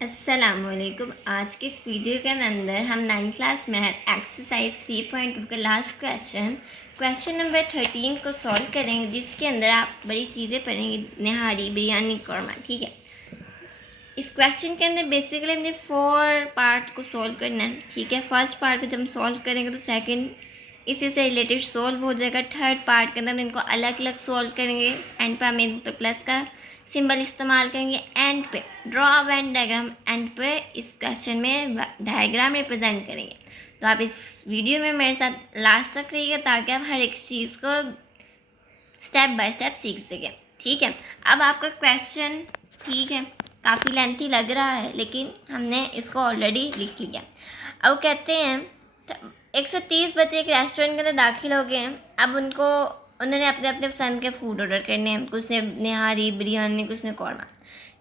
अस्सलामुअलैकुम। आज की इस वीडियो के अंदर हम 9th क्लास मैथ एक्सरसाइज 3.2 का लास्ट क्वेश्चन नंबर 13 को सॉल्व करेंगे, जिसके अंदर आप बड़ी चीज़ें पढ़ेंगे, निहारी, बिरयानी, कौरमा। ठीक है, इस क्वेश्चन के अंदर बेसिकली हमें 4 पार्ट को सॉल्व करना है। ठीक है, फर्स्ट पार्ट को जब हम सॉल्व करेंगे तो सेकंड इसी से रिलेटेड सॉल्व हो जाएगा। थर्ड पार्ट के अंदर हम इनको अलग अलग सॉल्व करेंगे। एंड पे हम इन पर प्लस का सिंबल इस्तेमाल करेंगे। एंड पे ड्रॉ वेन डायग्राम, एंड पे इस क्वेश्चन में डायग्राम रिप्रेजेंट करेंगे। तो आप इस वीडियो में मेरे साथ लास्ट तक रहिएगा ताकि आप हर एक चीज़ को स्टेप बाय स्टेप सीख सकें। ठीक है, अब आपका क्वेश्चन, ठीक है, काफ़ी लेंथी लग रहा है लेकिन हमने इसको ऑलरेडी लिख लिया। अब कहते हैं 130 बच्चे एक रेस्टोरेंट के अंदर दाखिल हो गए हैं। अब उन्होंने अपने अपने पसंद के फूड ऑर्डर करने हैं। कुछ ने निहारी, बिरयानी, कुछ ने कौरमा।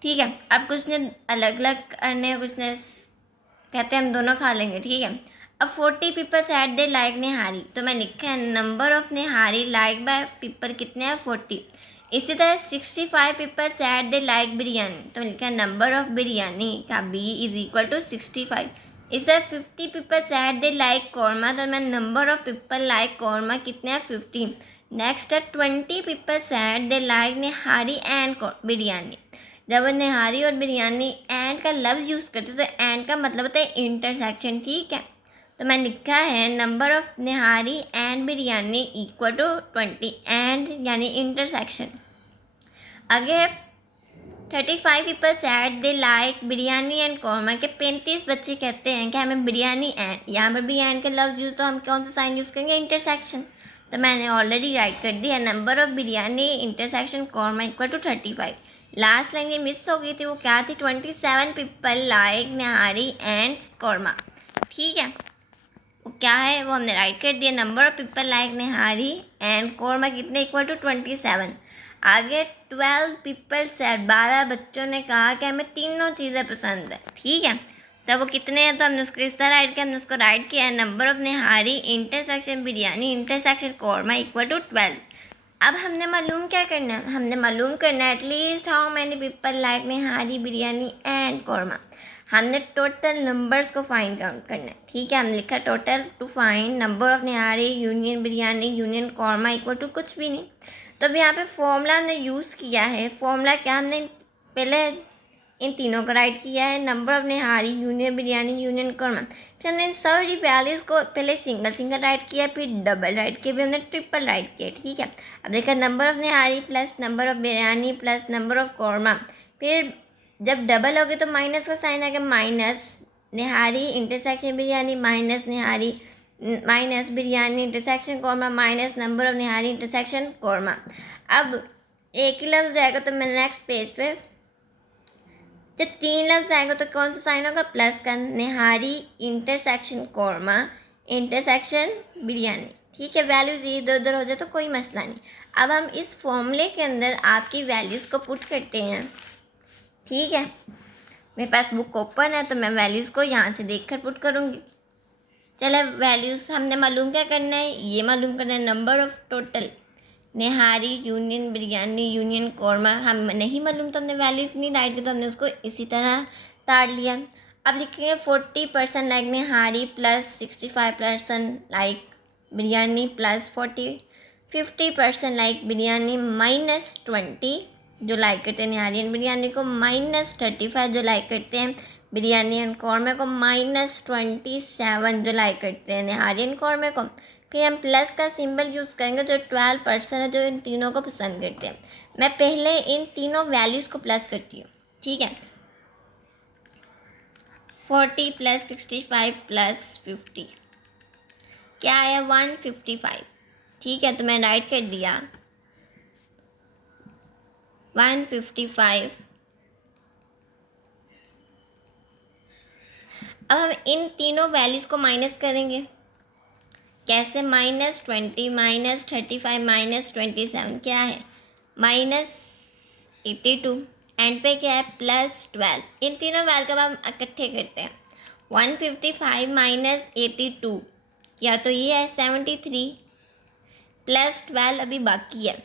ठीक है, अब कुछ ने अलग अलग करने हैं, कुछ ने कहते हैं हम दोनों खा लेंगे। ठीक है, अब 40 पीपल सैड दे लाइक निहारी, तो मैं लिखा है number of nihari like by people कितने हैं, 40। इसी तरह 65 people said they like biryani, तो लिखा है नंबर ऑफ बिरयानी का B इज इक्वल टू 65। इस तरह 50 people said they like korma, तो मैं number of people like korma कितने हैं, 15। नेक्स्ट है 20 people said they like nihari and biryani. जब वो निहारी और बिरयानी एंड का लफ्ज़ यूज़ करते तो एंड का मतलब होता है इंटरसेक्शन। ठीक है, तो मैं लिखा है number of nihari and biryani equal to 20, and यानी इंटरसेक्शन। आगे 35 people said they like biryani and korma के 35 बच्चे कहते हैं कि हमें बिरयानी एंड, यहाँ पर भी एंड का लफ्ज़ यूज़, तो हम कौन सा साइन यूज़ करेंगे, इंटरसेक्शन। तो मैंने ऑलरेडी राइट कर दिया number of biryani intersection korma equal to 35। Last line ये मिस हो गई थी, वो क्या थी, 27 people like nihari and korma. ठीक है, वो क्या है वो हमने राइट कर दिया, number of people like nihari and korma कितने, इक्वल टू 27। आगे 12 पीपल सेड, 12 बच्चों ने कहा कि हमें तीनों चीज़ें पसंद है। ठीक है, तब वो कितने हैं, तो हमने उसको इस तरह राइट किया, हमने उसको राइट किया है number of nihari intersection biryani intersection korma equal to 12। अब हमने मालूम क्या करना है, हमने मालूम करना है at least how many people like nihari, biryani and korma. हमने टोटल नंबर्स को फाइंड आउट करना है। ठीक है, हमने लिखा total to find number of nihari union biryani union korma equal to कुछ भी नहीं। तो अब यहाँ पे फॉर्मूला हमने यूज़ किया है। फॉर्मूला क्या, हमने पहले इन तीनों को राइट किया है, number of nihari union biryani union korma. फिर हमने इन सारी वैल्यूज़ को पहले सिंगल सिंगल राइट किया, फिर डबल राइट किया, फिर हमने ट्रिपल राइट किया। ठीक है, अब देखा number of nihari plus number of biryani plus number of korma, फिर जब डबल हो गए तो माइनस का साइन आ गया, minus nihari intersection biryani minus nihari minus biryani intersection korma minus number of nihari intersection korma. अब एक ही लफ्ज़ जाएगा तो मैं नेक्स्ट पेज पे जब 3 लफ्ज़ आएंगे तो कौन सा साइन होगा, प्लस का, निहारी इंटरसेक्शन कौरमा इंटरसेक्शन बिरयानी। ठीक है, वैल्यूज़ इधर उधर हो जाए तो कोई मसला नहीं। अब हम इस फॉर्मूले के अंदर आपकी वैल्यूज़ को पुट करते हैं। ठीक है, मेरे पास बुक ओपन है तो मैं वैल्यूज़ को यहाँ से देखकर पुट करूँगी। चलो, वैल्यूज़ हमने मालूम क्या करना है, ये मालूम करना है number of total nihari union biryani union korma. हम नहीं मालूम तो हमने वैल्यू इतनी राइट की, तो हमने उसको इसी तरह ताड़ लिया। अब लिखेंगे 40% like nihari plus 65% like biryani plus 50% like biryani minus 20 जो लाइक करते हैं निहारी एंड बिरयानी को, माइनस 35 जो लाइक करते हैं बिरयानी एंड कौरमे को, माइनस 27 जो लाइक करते हैं निहारी एंड कौरमे को। फिर हम प्लस का सिंबल यूज़ करेंगे जो 12% है जो इन तीनों को पसंद करते हैं। मैं पहले इन तीनों वैल्यूज़ को प्लस करती हूँ। ठीक है, 40 प्लस 65 प्लस 50 क्या आया, 155। ठीक है, तो मैं राइट कर दिया 155। अब हम इन तीनों वैल्यूज़ को माइनस करेंगे। कैसे, -20 -35 -27 क्या है, -82, एंड पे क्या है, +12। इन तीनों वैल्यू को हम इकट्ठे करते हैं। 155 -82 या तो ये है 73 +12 अभी बाकी है।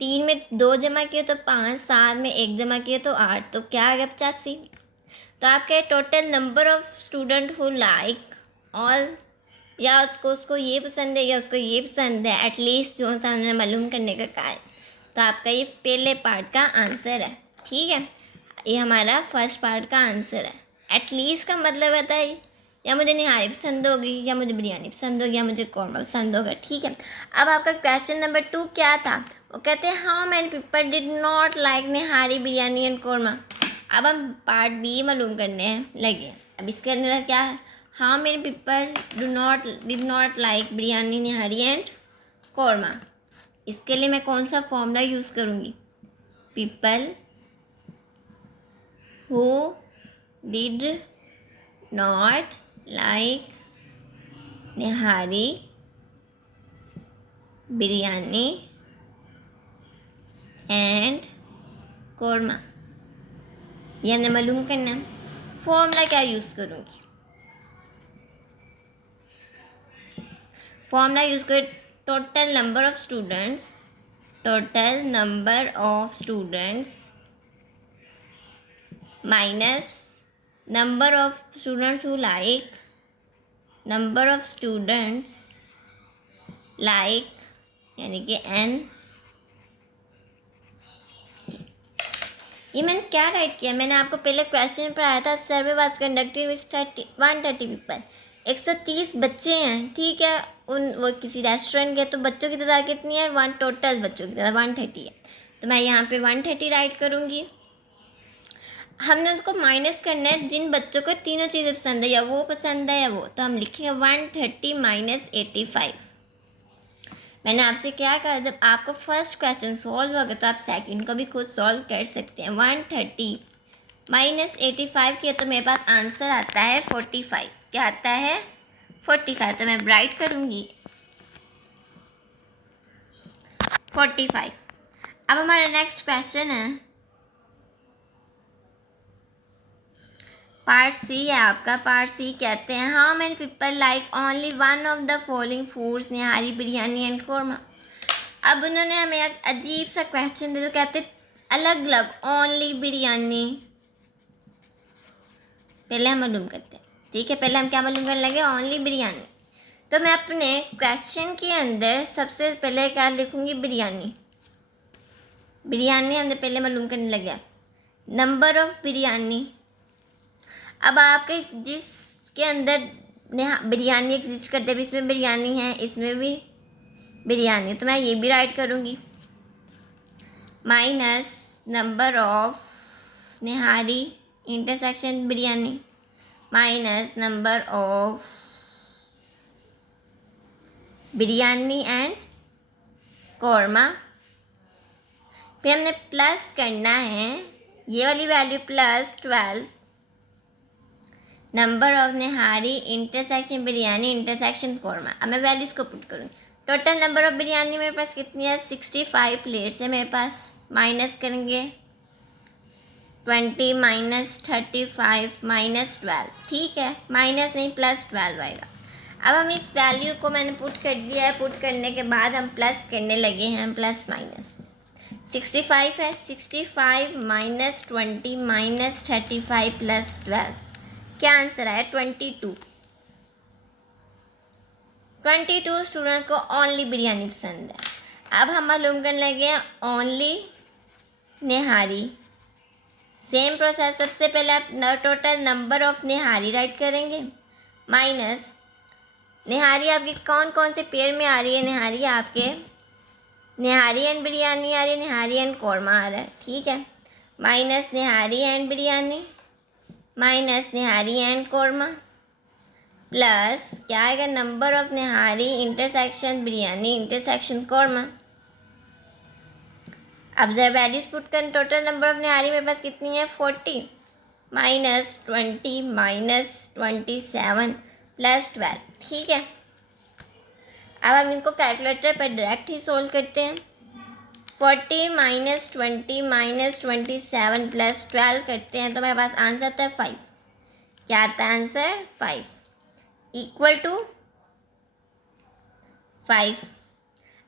3 में 2 जमा किए तो 5, 7 में 1 जमा किए तो 8, तो क्या आ गया 85। तो आपके total number of student who like all, या उसको ये पसंद है या उसको ये पसंद है, एटलीस्ट जो सा हमने मालूम करने का कहा है। तो आपका ये पहले पार्ट का आंसर है, ठीक है। ये हमारा फर्स्ट पार्ट का आंसर है। एटलीस्ट का मतलब होता है या मुझे निहारी पसंद होगी, या मुझे बिरयानी पसंद होगी, या मुझे कौरमा पसंद होगा, ठीक है। अब आपका क्वेश्चन नंबर 2 क्या था? वो कहते हैं how many people did not like nihari, biryani and korma. अब हम पार्ट बी मालूम करने लगे। अब इसके अंदर क्या है? How many people did not like biryani, nihari and korma. इसके लिए मैं कौन सा फॉर्मूला यूज़ करूँगी? People who did not like nihari, biryani and korma. ये हमने मालूम करना। फॉर्मूला क्या यूज़ करूँगी? फॉर्मूला यूज़ कर total number of students, total number of students minus number of students who like, number of students like यानी कि n। ये मैंने क्या राइट किया? मैंने आपको पहले क्वेश्चन पढ़ाया था, सर्वे वाज कंडक्टेड विद 130 पीपल। 130 बच्चे हैं, ठीक है। वो किसी रेस्टोरेंट गए तो बच्चों की तादाद कितनी है? टोटल बच्चों की तादाद 130 है। तो मैं यहाँ पे 130 राइट करूँगी। हमने उसको माइनस करना है जिन बच्चों को तीनों चीज़ें पसंद है, या वो पसंद है या वो, तो हम लिखेंगे 130 माइनस 85। मैंने आपसे क्या कहा? जब आपको फर्स्ट क्वेश्चन सॉल्व होगा तो आप सेकंड को भी खुद सॉल्व कर सकते हैं। 130 माइनस 85 किया तो मेरे पास आंसर आता है 45। क्या आता है? 45। तो मैं राइट करूँगी 45। अब हमारा नेक्स्ट क्वेश्चन है, पार्ट सी है आपका। पार्ट सी कहते हैं how many people like only one of the following foods, nihari, biryani and korma. अब उन्होंने हमें एक अजीब सा क्वेश्चन दिया, तो कहते अलग अलग ओनली बिरयानी। पहले हम मालूम करते हैं, ठीक है। पहले हम क्या मालूम करने लगे? ओनली बिरयानी। तो मैं अपने क्वेश्चन के अंदर सबसे पहले क्या लिखूँगी? बिरयानी। बिरयानी हमने पहले मालूम करने लगे। Number of biryani. अब आपके जिसके अंदर बिरयानी एग्जिस्ट करते हैं, इसमें बिरयानी है, इसमें भी बिरयानी, तो मैं ये भी राइट करूँगी। Minus number of nihari intersection biryani minus number of biryani and korma. फिर हमने प्लस करना है ये वाली value plus 12 number of nihari intersection biryani intersection korma. अब मैं वैल्यूज को पुट करूँगी। टोटल नंबर ऑफ बिरयानी मेरे पास कितनी है? 65 प्लेट्स है मेरे पास। माइनस करेंगे 20 माइनस 35 माइनस 12, ठीक है। माइनस नहीं प्लस 12 आएगा। अब हम इस वैल्यू को मैंने पुट कर दिया है। पुट करने के बाद हम प्लस करने लगे हैं, प्लस माइनस 65 है। 65 माइनस 20 माइनस 35 प्लस 12, क्या आंसर आया? 22। 22 स्टूडेंट्स को ओनली बिरयानी पसंद है। अब हम मालूम करने लगे हैं ओनली निहारी। सेम प्रोसेस, सबसे पहले आप total number of nihari right करेंगे माइनस निहारी आपकी कौन कौन से पेयर में आ रही है? निहारी आपके निहारी एंड बिरयानी आ रही है, निहारी एंड कौरमा आ रहा है, ठीक है। Minus nihari and biryani minus nihari and korma plus क्या आएगा? Number of nihari intersection biryani intersection korma. अब जरा वैल्यूज पुट कर, टोटल नंबर ऑफ निहारी मेरे पास कितनी है? 40 माइनस 20 माइनस 27 प्लस 12, ठीक है। अब हम इनको कैलकुलेटर पर डायरेक्ट ही सोल्व करते हैं। 40 माइनस 20 माइनस 27 प्लस 12 करते हैं तो मेरे पास आंसर आता है 5। क्या आता है आंसर? 5 equal to 5।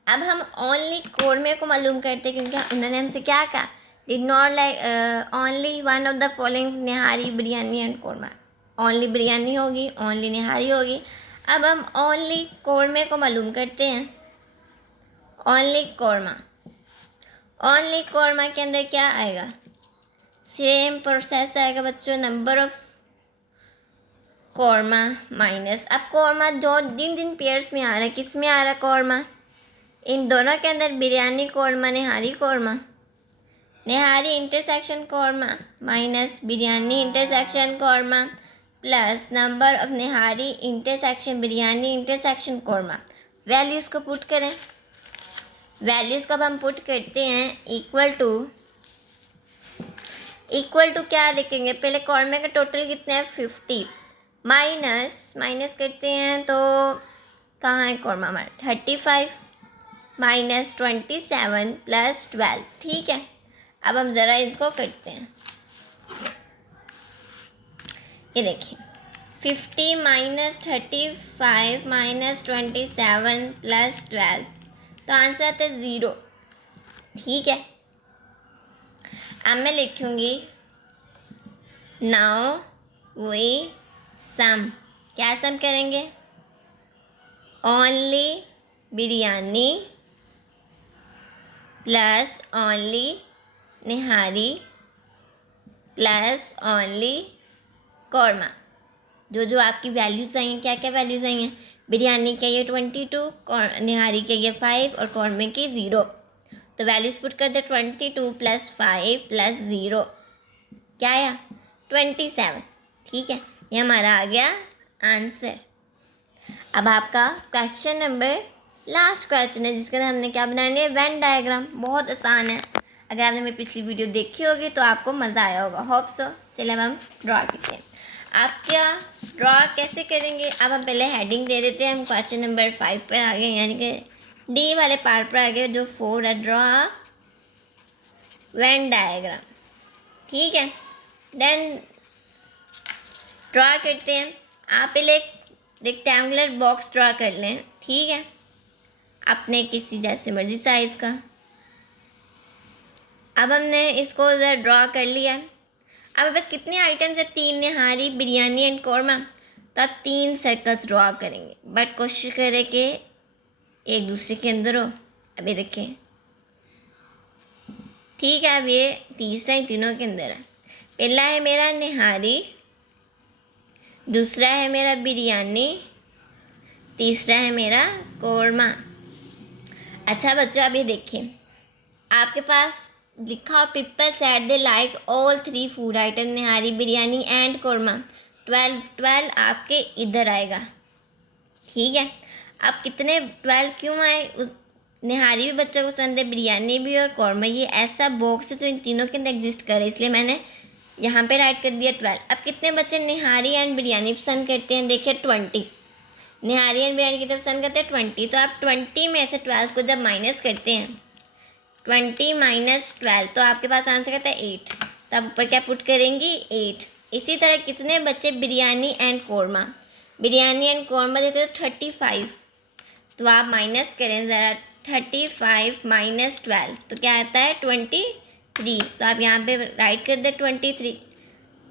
अब हम ओनली कौरमे को मालूम करते हैं, क्योंकि उन्होंने हमसे क्या कहा? Did not like only one of the following nihari biryani and korma. Only biryani होगी, ओनली निहारी होगी। अब हम ओनली कौरमे को मालूम करते हैं। ओनली कौरमा, ओनली कौरमा के अंदर क्या आएगा? सेम प्रोसेस आएगा बच्चों, नंबर ऑफ कौरमा माइनस। अब कौरमा जो जिन जिन पेयर्स में आ रहा है, किस में आ रहा है कौरमा? इन दोनों के अंदर biryani korma, nihari korma. Nihari intersection korma minus biryani intersection korma plus number of nihari intersection biryani intersection korma. Values को पुट करें। वैल्यूज़ को अब हम पुट करते हैं इक्वल टू क्या लिखेंगे? पहले कौरमे का टोटल कितना है? 50 माइनस करते हैं तो कहाँ है कौरमा हमारा? 35 माइनस 27 प्लस 12। ठीक है, अब हम ज़रा इसको करते हैं। ये देखिए 50 माइनस 35 माइनस 27 प्लस 12, तो आंसर आता है 0। ठीक है, अब मैं लिखूँगी नाउ वी सम। क्या सम करेंगे? ओनली बिरयानी प्लस ओनली निहारी प्लस ओनली कौरमा। जो जो आपकी वैल्यूज़ आई हैं, क्या क्या वैल्यूज़ आई हैं? बिरयानी के ये 22, निहारी के ये 5 और कौरमे की 0। तो वैल्यूज़ पुट कर दे 22 प्लस 5 प्लस 0, क्या आया? 27। ठीक है, ये हमारा आ गया आंसर। अब आपका क्वेश्चन नंबर लास्ट क्वेश्चन है, जिसके अंदर हमने क्या बनानी है? Venn diagram. बहुत आसान है, अगर आपने मेरी पिछली वीडियो देखी होगी तो आपको मज़ा आया होगा, होप सो। चलिए अब हम ड्रॉ करते हैं। आप क्या ड्रॉ कैसे करेंगे? अब हम पहले हेडिंग दे देते हैं। हम क्वेश्चन नंबर 5 पर आ गए, यानी कि डी वाले पार्ट पर आ गए, जो 4 है। Draw Venn diagram. ठीक है, देन ड्रॉ करते हैं। आप पहले एक रेक्टेंगुलर बॉक्स ड्रॉ कर लें। ठीक है, अपने किसी जैसे मर्जी साइज़ का। अब हमने इसको इधर ड्रॉ कर लिया। अब बस कितने आइटम्स है? 3, निहारी बिरयानी एंड कौरमा। तो आप 3 सर्कल्स ड्रॉ करेंगे, बट कोशिश करें कि एक दूसरे के अंदर हो। अभी देखें, ठीक है, अब ये तीसरा इन तीनों के अंदर है। पहला है मेरा निहारी, दूसरा है मेरा बिरयानी, तीसरा है मेरा कौरमा। अच्छा बच्चों, अब ये देखिए, आपके पास लिखा people said they like all 3 food item, nihari biryani and korma. 12 आपके इधर आएगा। ठीक है, अब कितने 12 क्यों आए? निहारी भी बच्चों को पसंद है, बिरयानी भी और कौरमा। ये ऐसा बॉक्स है जो इन तीनों के अंदर एग्जिस्ट करे, इसलिए मैंने यहाँ पे राइट कर दिया 12। अब कितने बच्चे निहारी एंड बिरयानी पसंद करते हैं? देखिए 20। निहारी एंड बिरयानी कितने पसंद करते हैं? 20। तो आप 20 में से 12 को जब माइनस करते हैं, 20 माइनस 12, तो आपके पास आंसर आता है 8। तो आप ऊपर क्या पुट करेंगी? 8। इसी तरह कितने बच्चे बिरयानी एंड कौरमा? बिरयानी एंड कौरमा देते हैं 35, तो आप माइनस करें ज़रा। 35 माइनस 12, तो क्या आता है? 23। तो आप यहाँ पे राइट कर दें 23।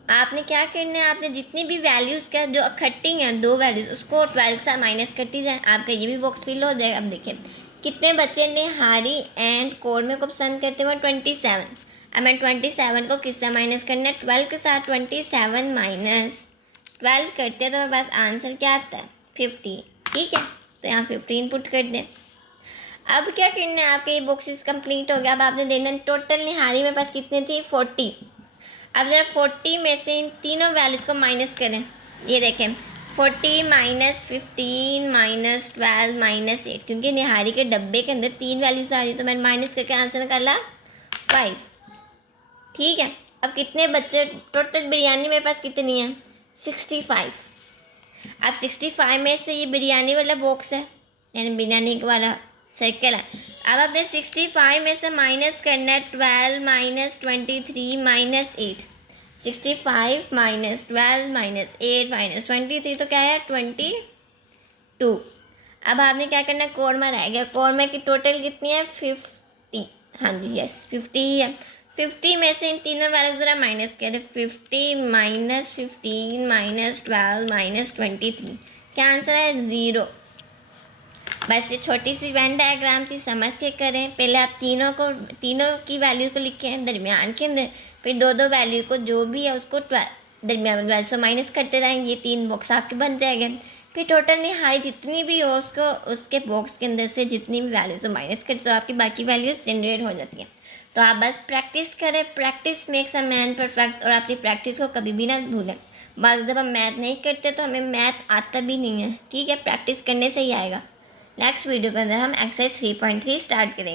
आपने क्या करना है? आपने जितनी भी वैल्यूज़ का जो इकट्ठी हैं, 2 वैल्यूज़, उसको 12 से माइनस करती जाए, आपका ये भी बॉक्स फिल हो जाएगा। अब देखिए कितने बच्चे निहारी एंड कौरमे को पसंद करते हैं? 27। अब मैं 27 को किससे माइनस करना है? 12 के साथ। 27 माइनस 12 करते हैं तो मेरे पास आंसर क्या आता है? 50। ठीक है, तो यहाँ 15 पुट कर दें। अब क्या करना है? आपके ये बॉक्सेस कंप्लीट हो गया। अब आपने देखना टोटल निहारी मेरे पास कितनी थी? 40। अब ज़रा 40 में से इन तीनों वैल्यूज़ को माइनस करें। ये देखें 40 माइनस 15 माइनस 12 माइनस 8, क्योंकि निहारी के डब्बे के अंदर 3 वैल्यूज़ आ रही है, तो मैंने माइनस करके आंसर निकाला 5। ठीक है, अब कितने बच्चे? टोटल बिरयानी मेरे पास कितनी है? 65। अब 65 में से ये बिरयानी वाला बॉक्स है, यानी बिरयानी वाला सर्कल है। अब आपने 65 में से माइनस करना है 12 minus 23 minus 8। 65 minus 12 minus 8 minus 23, तो क्या है? 22। अब आपने क्या करना है? कौरमा रह गया। कौरमा की टोटल कितनी है? 50। हाँ जी, यस 50 ही है। 50 में से इन तीनों वैल्यू ज़रा माइनस करें। 50 माइनस 15 माइनस 12 माइनस 23, क्या आंसर है? 0। बस ये छोटी सी वेन डायग्राम थी, समझ के करें। पहले आप तीनों की वैल्यू को लिखें दरमियान के अंदर, फिर दो वैल्यू को जो भी है उसको दरमियान वैल्यू से माइनस करते रहेंगे। 3 बॉक्स आपके बन जाएंगे। फिर टोटल निहाई जितनी भी हो उसको उसके बॉक्स के अंदर से जितनी भी वैल्यू से माइनस करते तो आपकी बाकी वैल्यूज जनरेट हो जाती हैं। तो आप बस प्रैक्टिस करें, practice makes a man perfect, और अपनी प्रैक्टिस को कभी भी ना भूलें। बस जब हम मैथ नहीं करते तो हमें मैथ आता भी नहीं है, ठीक है, प्रैक्टिस करने से ही आएगा। नेक्स्ट वीडियो के अंदर हम एक्सरसाइज 3.3 स्टार्ट करेंगे।